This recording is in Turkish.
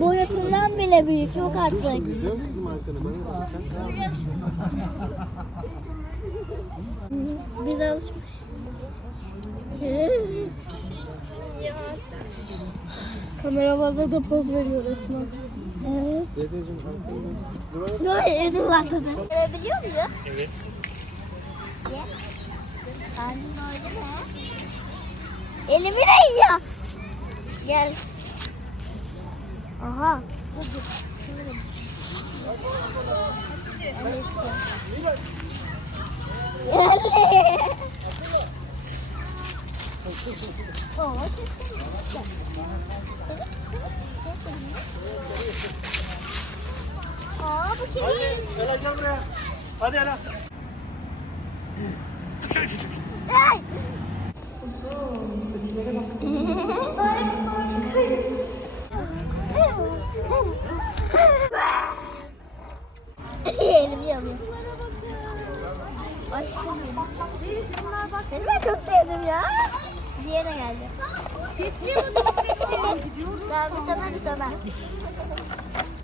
Boyutundan bile büyük yok artık. Biz alışmış. Kameralarda da poz veriyor resmen. Evet. Dur. Dur elim var tadı. Görebiliyor muyuz? Evet. Karnın doydu mu? Elimi de yiyor. Gel. Aha. Aa bu kedi. Ela gel buraya. Hadi Ela. Ay! Yanıyor. Aşkım benim. Ben çok sevdim ya. Diğerine geldi. Geçiyor mu? Geçiyor. Daha bir sana bir sana.